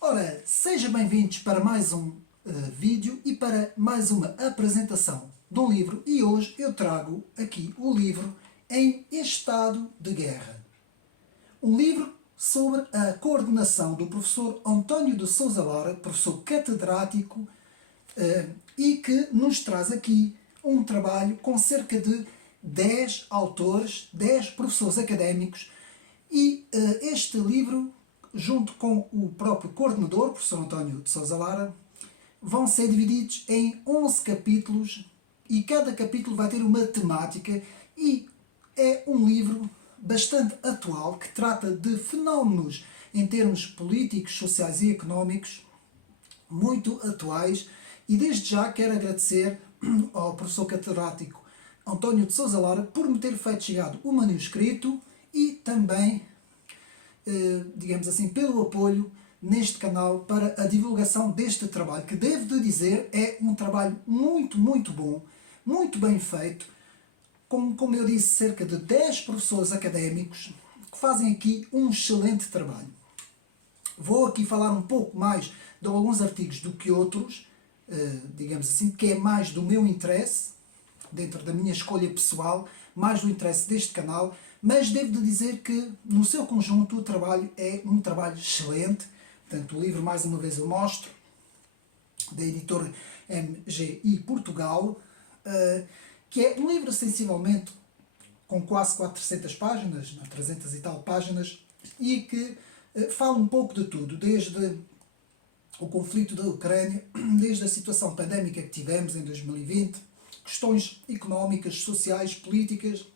Ora, sejam bem-vindos para mais um vídeo e para mais uma apresentação de um livro. E hoje eu trago aqui o livro Em Estado de Guerra. Um livro sobre a coordenação do professor António de Sousa Lara, professor catedrático, e que nos traz aqui um trabalho com cerca de 10 autores, 10 professores académicos, e este livro, junto com o próprio coordenador, professor António de Sousa Lara, vão ser divididos em 11 capítulos e cada capítulo vai ter uma temática e é um livro bastante atual que trata de fenómenos em termos políticos, sociais e económicos muito atuais, e desde já quero agradecer ao professor catedrático António de Sousa Lara por me ter feito chegado o manuscrito e também, digamos assim, pelo apoio neste canal para a divulgação deste trabalho, que devo de dizer é um trabalho muito bom, muito bem feito, como eu disse, cerca de 10 professores académicos que fazem aqui um excelente trabalho. Vou aqui falar um pouco mais de alguns artigos do que outros, digamos assim, que é mais do meu interesse, dentro da minha escolha pessoal, mais do interesse deste canal, mas devo de dizer que, no seu conjunto, o trabalho é um trabalho excelente. Portanto, o livro, mais uma vez, eu mostro, da editora MGI Portugal, que é um livro sensivelmente com quase 400 páginas, 300 e tal páginas, e que fala um pouco de tudo, desde o conflito da Ucrânia, desde a situação pandémica que tivemos em 2020, questões económicas, sociais, políticas,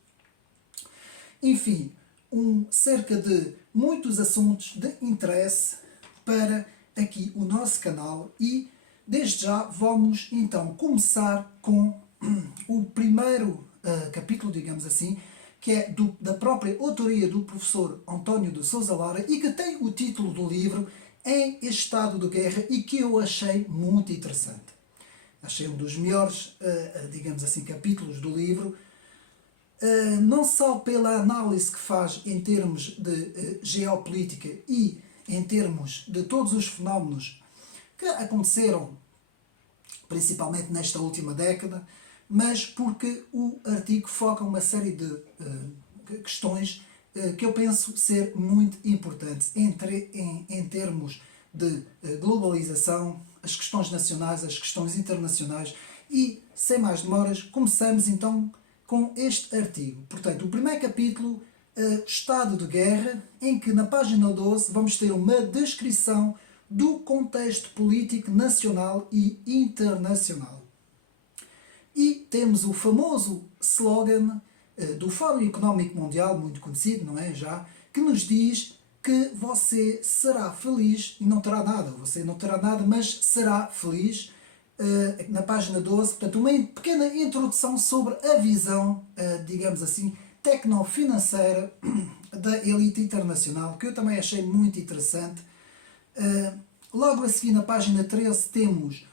enfim, cerca de muitos assuntos de interesse para aqui o nosso canal. E desde já vamos então começar com o primeiro capítulo, digamos assim, que é da própria autoria do professor António de Sousa Lara e que tem o título do livro Em Estado de Guerra, e que eu achei muito interessante. Achei um dos melhores, digamos assim, capítulos do livro, não só pela análise que faz em termos de geopolítica e em termos de todos os fenómenos que aconteceram, principalmente nesta última década, mas porque o artigo foca uma série de questões que eu penso ser muito importantes em termos de globalização, as questões nacionais, as questões internacionais. E, sem mais demoras, começamos então com este artigo. Portanto, o primeiro capítulo, Estado de Guerra, em que na página 12 vamos ter uma descrição do contexto político nacional e internacional. E temos o famoso slogan do Fórum Económico Mundial, muito conhecido, não é já, que nos diz que você será feliz e não terá nada. Você não terá nada, mas será feliz. Na página 12, portanto, uma pequena introdução sobre a visão, digamos assim, tecnofinanceira da elite internacional, que eu também achei muito interessante. Logo a seguir, na página 13, temos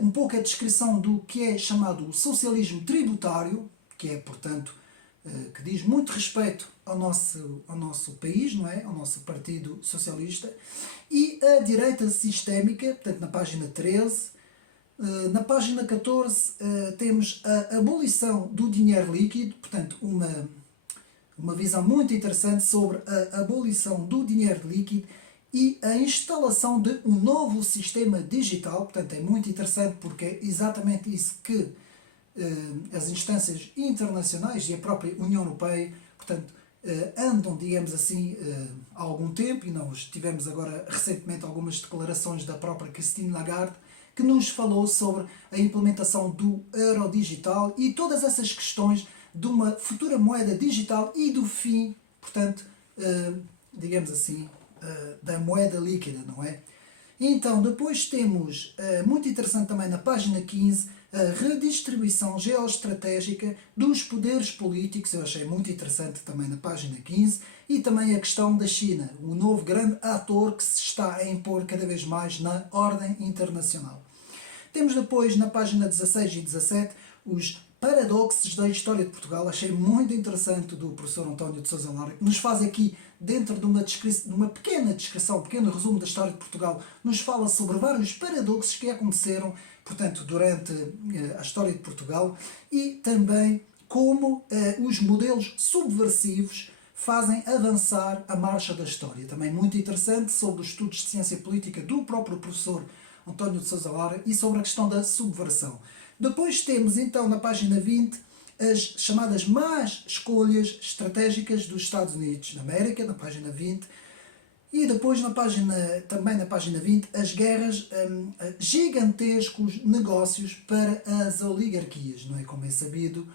um pouco a descrição do que é chamado o socialismo tributário, que é, portanto, que diz muito respeito ao nosso país, não é? Ao nosso Partido Socialista, e a direita sistémica, portanto, na página 13. Na página 14 temos a abolição do dinheiro líquido, portanto uma visão muito interessante sobre a abolição do dinheiro líquido e a instalação de um novo sistema digital. Portanto, é muito interessante porque é exatamente isso que as instâncias internacionais e a própria União Europeia, portanto, andam, digamos assim, há algum tempo, e nós tivemos agora recentemente algumas declarações da própria Christine Lagarde, que nos falou sobre a implementação do euro digital e todas essas questões de uma futura moeda digital e do fim, portanto, digamos assim, da moeda líquida, não é? Então, depois temos, muito interessante também na página 15, a redistribuição geoestratégica dos poderes políticos. Eu achei muito interessante também na página 15, e também a questão da China, o novo grande ator que se está a impor cada vez mais na ordem internacional. Temos depois, na página 16 e 17, os paradoxos da história de Portugal. Achei muito interessante do professor António de Sousa Lara, que nos faz aqui dentro de uma pequena descrição, um pequeno resumo da história de Portugal, nos fala sobre vários paradoxos que aconteceram, portanto, durante a história de Portugal e também como os modelos subversivos fazem avançar a marcha da história. Também muito interessante sobre os estudos de ciência política do próprio professor António de Sousa Lara e sobre a questão da subversão. Depois temos então na página 20 as chamadas más escolhas estratégicas dos Estados Unidos da América, na página 20, e depois também na página 20, as guerras, gigantescos negócios para as oligarquias. Não é? Como é sabido,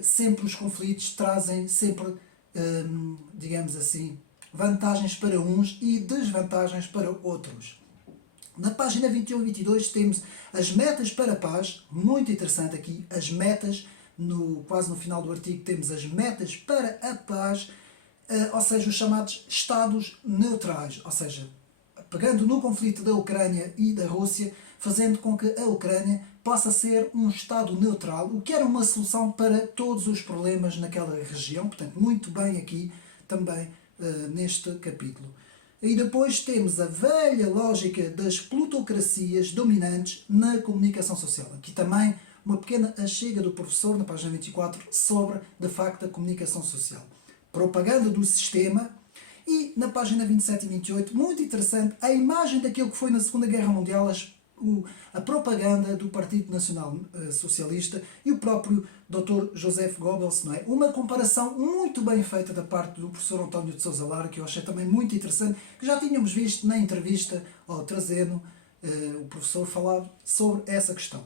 sempre os conflitos trazem sempre, digamos assim, vantagens para uns e desvantagens para outros. Na página 21 e 22 temos as metas para a paz, muito interessante aqui, as metas, quase no final do artigo temos as metas para a paz, ou seja, os chamados Estados neutrais, ou seja, pegando no conflito da Ucrânia e da Rússia, fazendo com que a Ucrânia possa ser um Estado neutral, o que era uma solução para todos os problemas naquela região, portanto, muito bem aqui também neste capítulo. E depois temos a velha lógica das plutocracias dominantes na comunicação social. Aqui também uma pequena achega do professor, na página 24, sobre, de facto, a comunicação social. Propaganda do sistema. E na página 27 e 28, muito interessante, a imagem daquilo que foi na Segunda Guerra Mundial, a propaganda do Partido Nacional Socialista e o próprio Dr. Joseph Goebbels, não é? Uma comparação muito bem feita da parte do professor António de Sousa Lara, que eu achei também muito interessante, que já tínhamos visto na entrevista ao Trazeno, o professor falar sobre essa questão.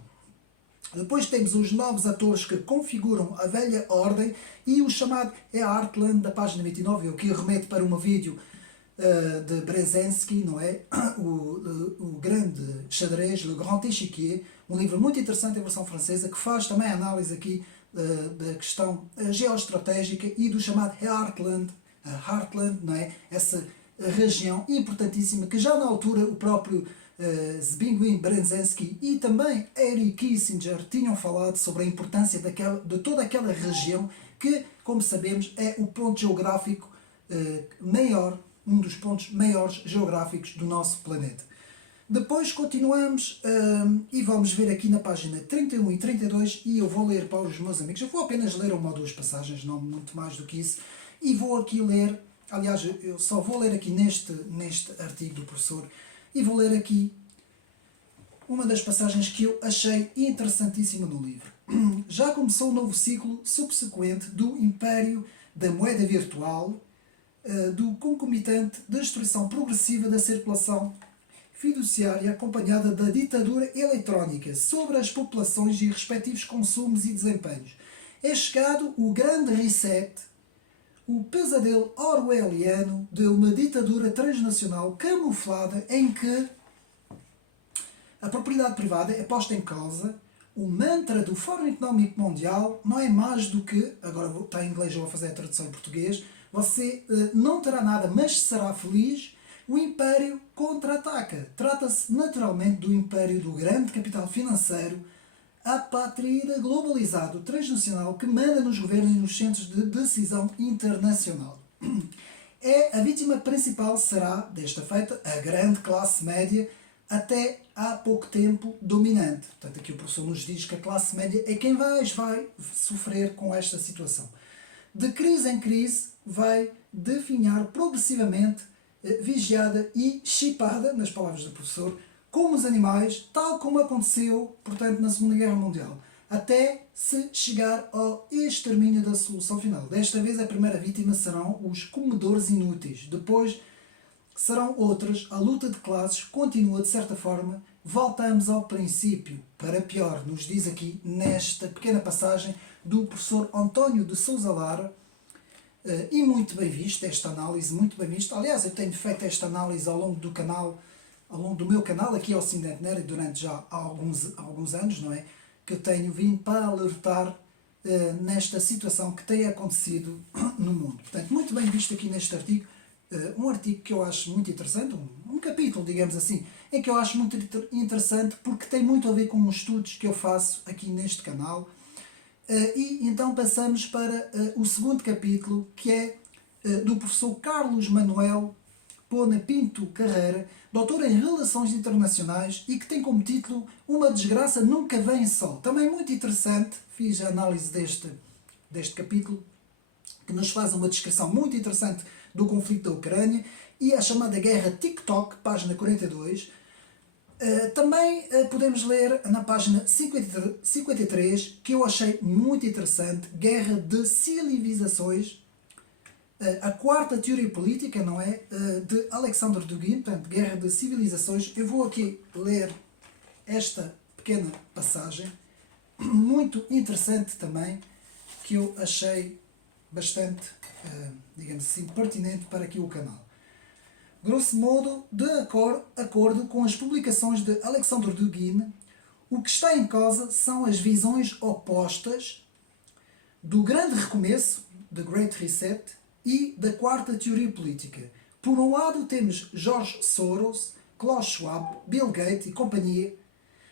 Depois temos os novos atores que configuram a velha ordem e o chamado Heartland, da página 29, que remete para um vídeo de Brzezinski, não é? O grande xadrez, Le Grand Échiquier, um livro muito interessante em versão francesa, que faz também análise aqui da questão geoestratégica e do chamado Heartland, não é? Essa região importantíssima que já na altura o próprio Zbigniew Brzezinski e também Henry Kissinger tinham falado sobre a importância de toda aquela região que, como sabemos, é o ponto geográfico maior, um dos pontos maiores geográficos do nosso planeta. Depois continuamos e vamos ver aqui na página 31 e 32 e eu vou ler para os meus amigos. Eu vou apenas ler uma ou duas passagens, não muito mais do que isso, e vou aqui ler, aliás, eu só vou ler aqui neste artigo do professor e vou ler aqui uma das passagens que eu achei interessantíssima no livro. Já começou um novo ciclo subsequente do império da moeda virtual, do concomitante destruição progressiva da circulação fiduciária acompanhada da ditadura eletrónica sobre as populações e respectivos consumos e desempenhos. É chegado o grande reset, o pesadelo orwelliano de uma ditadura transnacional camuflada em que a propriedade privada é posta em causa. O mantra do Fórum Económico Mundial não é mais do que, agora está em inglês, eu vou fazer a tradução em português, você não terá nada, mas será feliz. O império contra-ataca. Trata-se naturalmente do império do grande capital financeiro, apátrida, globalizado, transnacional, que manda nos governos e nos centros de decisão internacional. A vítima principal será, desta feita, a grande classe média, até há pouco tempo dominante. Portanto, aqui o professor nos diz que a classe média é quem vai sofrer com esta situação. De crise em crise, vai definhar progressivamente, vigiada e chipada, nas palavras do professor, como os animais, tal como aconteceu, portanto, na Segunda Guerra Mundial, até se chegar ao extermínio da solução final. Desta vez, a primeira vítima serão os comedores inúteis. Depois, serão outras. A luta de classes continua, de certa forma. Voltamos ao princípio, para pior, nos diz aqui, nesta pequena passagem, do professor António de Sousa Lara, e muito bem visto esta análise, muito bem visto. Aliás, eu tenho feito esta análise ao longo do meu canal, aqui ao Ocidente Nerd, durante já alguns anos, não é? Que eu tenho vindo para alertar nesta situação que tem acontecido no mundo. Portanto, muito bem visto aqui neste artigo, um artigo que eu acho muito interessante, um capítulo, digamos assim, em que eu acho muito interessante porque tem muito a ver com os estudos que eu faço aqui neste canal. E então passamos para o segundo capítulo, que é do professor Carlos Manuel Pona Pinto Carreira, doutor em Relações Internacionais e que tem como título Uma Desgraça Nunca Vem Só. Também muito interessante, fiz a análise deste capítulo, que nos faz uma descrição muito interessante do conflito da Ucrânia e a chamada guerra TikTok, página 42. Também podemos ler na página 53, que eu achei muito interessante, Guerra de Civilizações, a quarta teoria política, não é? De Alexander Dugin, portanto, Guerra de Civilizações. Eu vou aqui ler esta pequena passagem, muito interessante também, que eu achei bastante, digamos assim, pertinente para aqui o canal. Grosso modo, de acordo com as publicações de Alexander Dugin, o que está em causa são as visões opostas do grande recomeço, The Great Reset, e da quarta teoria política. Por um lado temos George Soros, Klaus Schwab, Bill Gates e companhia,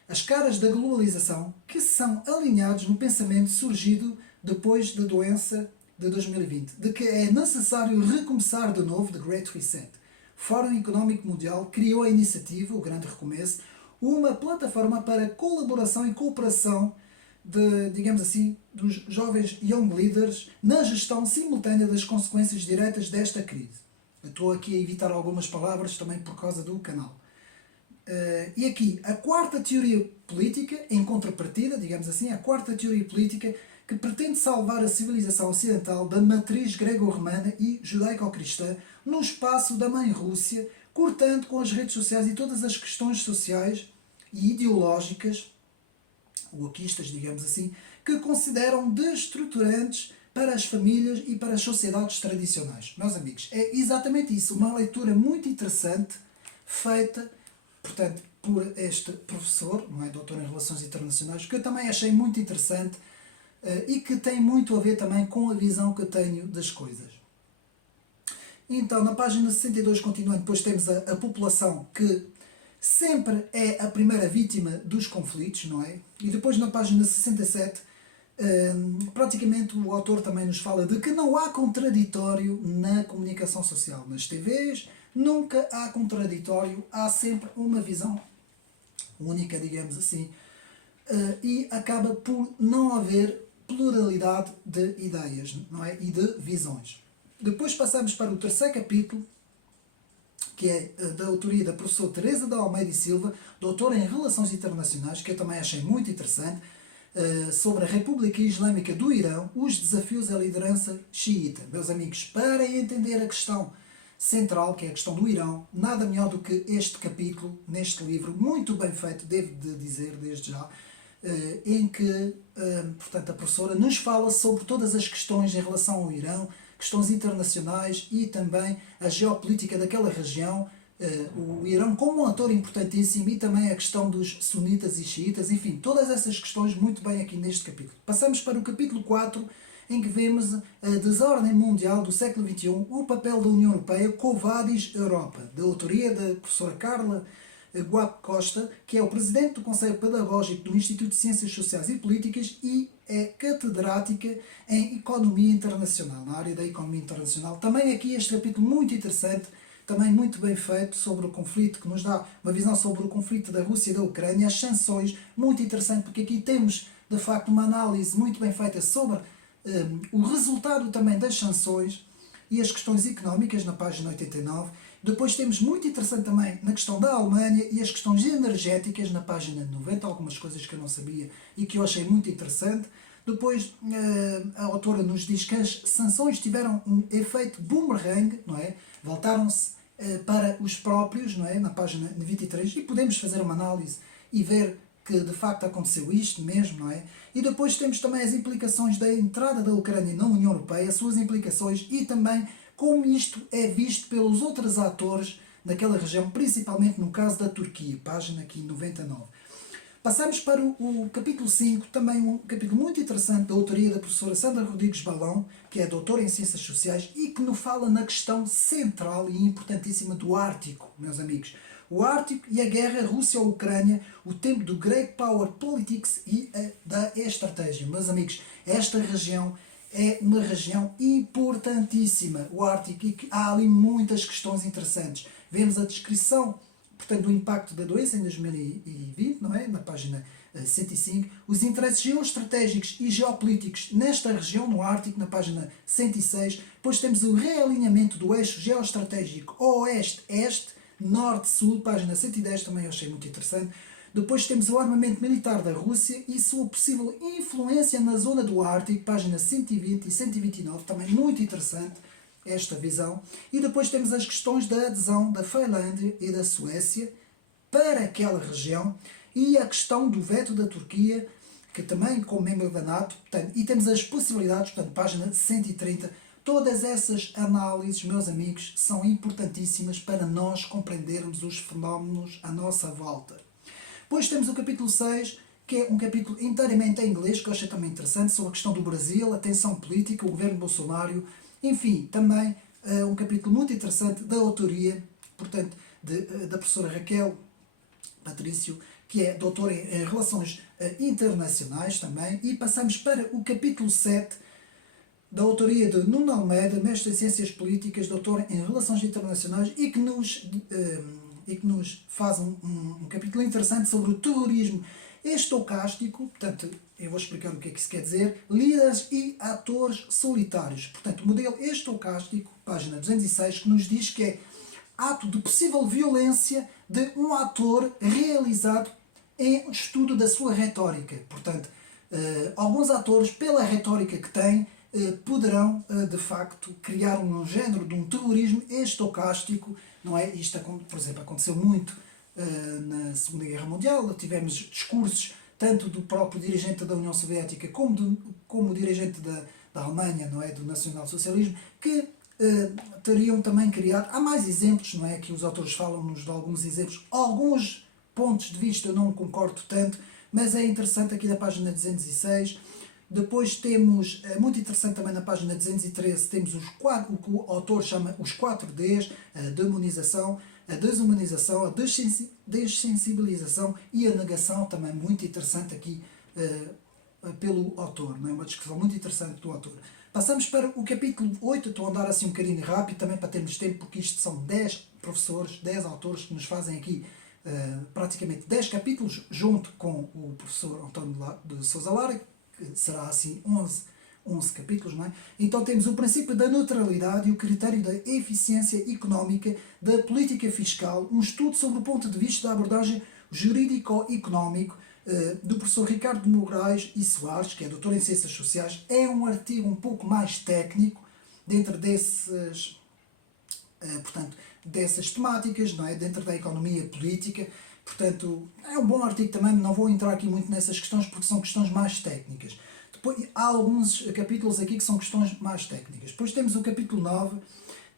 as caras da globalização, que são alinhados no pensamento surgido depois da doença de 2020, de que é necessário recomeçar de novo, The Great Reset. O Fórum Económico Mundial criou a iniciativa, o Grande Recomeço, uma plataforma para colaboração e cooperação digamos assim, dos jovens young leaders na gestão simultânea das consequências diretas desta crise. Eu estou aqui a evitar algumas palavras também por causa do canal. E aqui, a quarta teoria política, em contrapartida, digamos assim, a quarta teoria política que pretende salvar a civilização ocidental da matriz grego-romana e judaico-cristã no espaço da mãe Rússia, cortando com as redes sociais e todas as questões sociais e ideológicas, wokeistas, digamos assim, que consideram destruturantes para as famílias e para as sociedades tradicionais. Meus amigos, é exatamente isso, uma leitura muito interessante, feita, portanto, por este professor, não é, doutor em Relações Internacionais, que eu também achei muito interessante e que tem muito a ver também com a visão que eu tenho das coisas. Então, na página 62, continuando, depois temos a população que sempre é a primeira vítima dos conflitos, não é? E depois na página 67, praticamente o autor também nos fala de que não há contraditório na comunicação social. Nas TVs nunca há contraditório, há sempre uma visão única, digamos assim, e acaba por não haver pluralidade de ideias, não é? E de visões. Depois passamos para o terceiro capítulo, que é da autoria da professora Teresa de Almeida e Silva, doutora em Relações Internacionais, que eu também achei muito interessante, sobre a República Islâmica do Irão, os desafios à liderança xiita. Meus amigos, para entender a questão central, que é a questão do Irão, nada melhor do que este capítulo, neste livro, muito bem feito, devo de dizer desde já, em que, portanto, a professora nos fala sobre todas as questões em relação ao Irão, questões internacionais e também a geopolítica daquela região, o Irão como um ator importantíssimo e também a questão dos sunitas e xiitas, enfim, todas essas questões muito bem aqui neste capítulo. Passamos para o capítulo 4, em que vemos a desordem mundial do século XXI, o papel da União Europeia, Covadis Europa, da autoria da professora Carla Guapo Costa, que é o presidente do Conselho Pedagógico do Instituto de Ciências Sociais e Políticas e é catedrática em Economia Internacional, na área da Economia Internacional. Também aqui este capítulo muito interessante, também muito bem feito, sobre o conflito, que nos dá uma visão sobre o conflito da Rússia e da Ucrânia, as sanções, muito interessante, porque aqui temos, de facto, uma análise muito bem feita sobre o resultado também das sanções e as questões económicas, na página 89. Depois temos muito interessante também na questão da Alemanha e as questões energéticas, na página 90, algumas coisas que eu não sabia e que eu achei muito interessante. Depois a autora nos diz que as sanções tiveram um efeito boomerang, não é? Voltaram-se para os próprios, não é? Na página 23, e podemos fazer uma análise e ver que de facto aconteceu isto mesmo, não é? E depois temos também as implicações da entrada da Ucrânia na União Europeia, as suas implicações e também como isto é visto pelos outros atores naquela região, principalmente no caso da Turquia, página aqui 99. Passamos para o capítulo 5, também um capítulo muito interessante da autoria da professora Sandra Rodrigues Balão, que é doutora em Ciências Sociais e que nos fala na questão central e importantíssima do Ártico, meus amigos. O Ártico e a guerra Rússia-Ucrânia, o tempo do Great Power Politics e da estratégia. Meus amigos, esta região é uma região importantíssima, o Ártico, e que há ali muitas questões interessantes. Vemos a descrição, portanto, do impacto da doença em 2020, não é? Na página 105, os interesses geoestratégicos e geopolíticos nesta região, no Ártico, na página 106. Depois temos o realinhamento do eixo geoestratégico oeste-este, norte-sul, página 110, também eu achei muito interessante. Depois temos o armamento militar da Rússia e sua possível influência na zona do Ártico, página 120 e 129, também muito interessante esta visão. E depois temos as questões da adesão da Finlândia e da Suécia para aquela região e a questão do veto da Turquia, que também como membro da NATO, portanto, e temos as possibilidades, portanto, página 130. Todas essas análises, meus amigos, são importantíssimas para nós compreendermos os fenómenos à nossa volta. Depois temos o capítulo 6, que é um capítulo inteiramente em inglês, que eu achei também interessante, sobre a questão do Brasil, a tensão política, o governo Bolsonaro, enfim, também um capítulo muito interessante da autoria, portanto, da professora Raquel Patrício, que é doutora em Relações Internacionais também, e passamos para o capítulo 7, da autoria de Nuno Almeida, mestre em Ciências Políticas, doutor em Relações Internacionais, e que nos faz um capítulo interessante sobre o terrorismo estocástico. Portanto, eu vou explicar o que é que isso quer dizer. Líderes e atores solitários. Portanto, modelo estocástico, página 206, que nos diz que é ato de possível violência de um ator realizado em estudo da sua retórica. Portanto, alguns atores, pela retórica que têm, poderão, de facto, criar um género de um terrorismo estocástico, não é? Isto, por exemplo, aconteceu muito na Segunda Guerra Mundial. Tivemos discursos tanto do próprio dirigente da União Soviética como o dirigente da Alemanha, não é? Do nacionalsocialismo, que teriam também criado. Há mais exemplos, não é? Que os autores falam-nos de alguns exemplos. Alguns pontos de vista eu não concordo tanto, mas é interessante aqui na página 206. Depois temos, muito interessante também na página 213, temos o que o autor chama os 4 Ds, a demonização, a desumanização, a dessensibilização e a negação, também muito interessante aqui pelo autor, não é? Uma descrição muito interessante do autor. Passamos para o capítulo 8, estou a andar assim um bocadinho rápido também para termos tempo, porque isto são 10 professores, 10 autores que nos fazem aqui praticamente 10 capítulos, junto com o professor António de Sousa Lara, que será assim 11 capítulos, não é? Então temos o princípio da neutralidade e o critério da eficiência económica da política fiscal, um estudo sobre o ponto de vista da abordagem jurídico-económico do professor Ricardo de Moraes e Soares, que é doutor em Ciências Sociais. É um artigo um pouco mais técnico, dentro dessas temáticas, não é? Dentro da economia política. Portanto, é um bom artigo também, não vou entrar aqui muito nessas questões porque são questões mais técnicas. Depois, há alguns capítulos aqui que são questões mais técnicas. Depois temos o capítulo 9,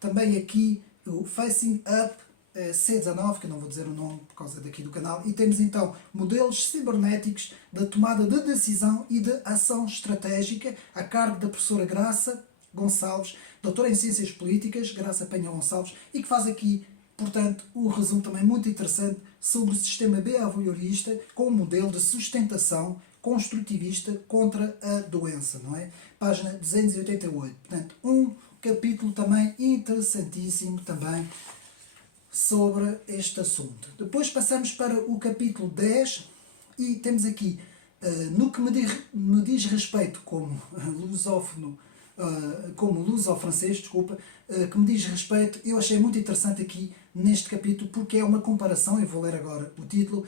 também aqui o Facing Up C19, que eu não vou dizer o nome por causa daqui do canal, e temos então modelos cibernéticos da tomada de decisão e de ação estratégica a cargo da professora Graça Gonçalves, doutora em Ciências Políticas, Graça Penha Gonçalves, e que faz aqui, portanto, um resumo também muito interessante sobre o sistema behaviorista com um modelo de sustentação construtivista contra a doença, não é? Página 288. Portanto, um capítulo também interessantíssimo também sobre este assunto. Depois passamos para o capítulo 10 e temos aqui, no que me diz respeito como lusófono, como luso-francês, desculpa, que me diz respeito, eu achei muito interessante aqui neste capítulo, porque é uma comparação, eu vou ler agora o título,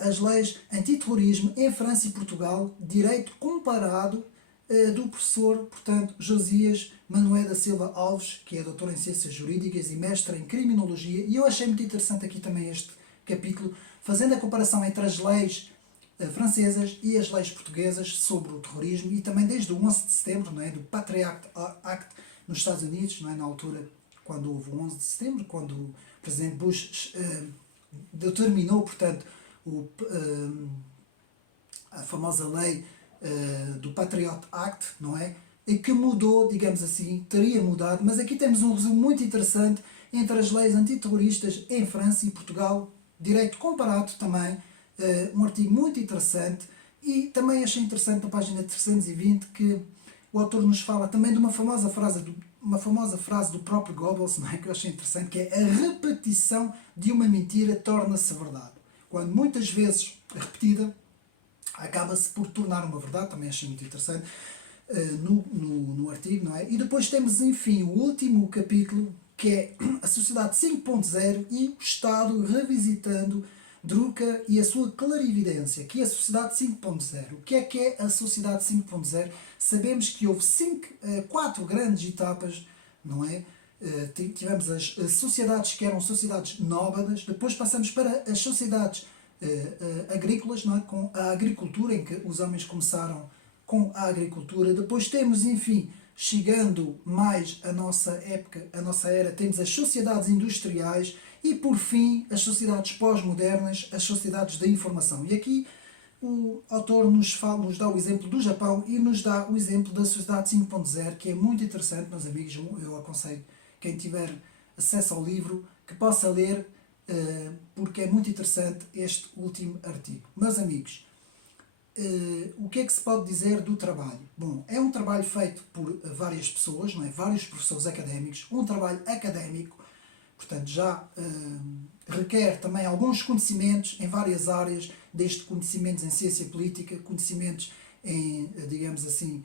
as leis antiterrorismo em França e Portugal, direito comparado, do professor, portanto, Josias Manuel da Silva Alves, que é doutor em Ciências Jurídicas e mestre em Criminologia, e eu achei muito interessante aqui também este capítulo, fazendo a comparação entre as leis francesas e as leis portuguesas sobre o terrorismo, e também desde o 11 de setembro, não é, do Patriot Act nos Estados Unidos, não é, na altura quando houve o 11 de setembro, quando o presidente Bush determinou, portanto, a famosa lei do Patriot Act, não é, e que mudou, digamos assim, teria mudado, mas aqui temos um resumo muito interessante entre as leis antiterroristas em França e Portugal, direito comparado também, um artigo muito interessante, e também achei interessante na página 320 que o o autor nos fala também de uma famosa frase do próprio Goebbels, não é? Que eu achei interessante, que é: a repetição de uma mentira torna-se verdade. Quando muitas vezes repetida, acaba-se por tornar uma verdade. Também achei muito interessante no artigo, não é? E depois temos, enfim, o último capítulo, que é a Sociedade 5.0 e o Estado revisitando Drucker e a sua clarividência, que é a Sociedade 5.0. O que é a Sociedade 5.0? Sabemos que houve 4 grandes etapas, não é? Tivemos as sociedades que eram sociedades nómadas, depois passamos para as sociedades agrícolas, não é? Com a agricultura, em que os homens começaram com a agricultura. Depois temos, enfim, chegando mais à nossa época, à nossa era, temos as sociedades industriais e, por fim, as sociedades pós-modernas, as sociedades da informação. E aqui o autor nos dá o exemplo do Japão e nos dá o exemplo da Sociedade 5.0, que é muito interessante, meus amigos. Eu aconselho quem tiver acesso ao livro que possa ler, porque é muito interessante este último artigo. Meus amigos, o que é que se pode dizer do trabalho? Bom, é um trabalho feito por várias pessoas, não é? Vários professores académicos, um trabalho académico, portanto já requer também alguns conhecimentos em várias áreas, desde conhecimentos em ciência política, conhecimentos em, digamos assim,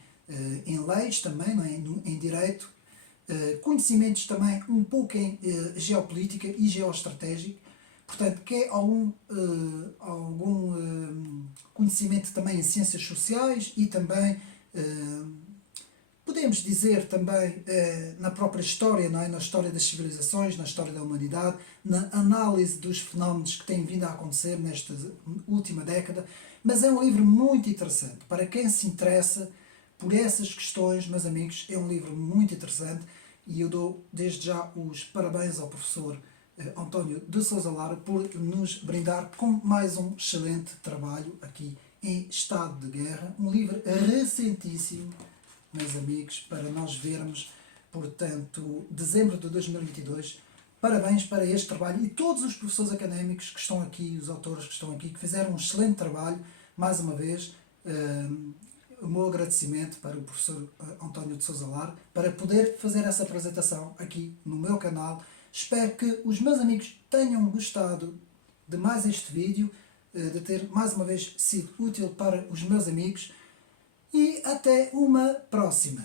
em leis também, não é? Em direito, conhecimentos também um pouco em geopolítica e geoestratégico. Portanto, quer algum conhecimento também em ciências sociais e também, podemos dizer também, na própria história, não é? Na história das civilizações, na história da humanidade, na análise dos fenómenos que têm vindo a acontecer nesta última década. Mas é um livro muito interessante. Para quem se interessa por essas questões, meus amigos, é um livro muito interessante e eu dou desde já os parabéns ao professor António de Sousa Lara por nos brindar com mais um excelente trabalho aqui em Estado de Guerra, um livro recentíssimo, meus amigos, para nós vermos, portanto, dezembro de 2022. Parabéns para este trabalho e todos os professores académicos que estão aqui, os autores que estão aqui, que fizeram um excelente trabalho. Mais uma vez, o meu agradecimento para o professor António de Sousa Lara, para poder fazer essa apresentação aqui no meu canal. Espero que os meus amigos tenham gostado de mais este vídeo, de ter mais uma vez sido útil para os meus amigos, e até uma próxima.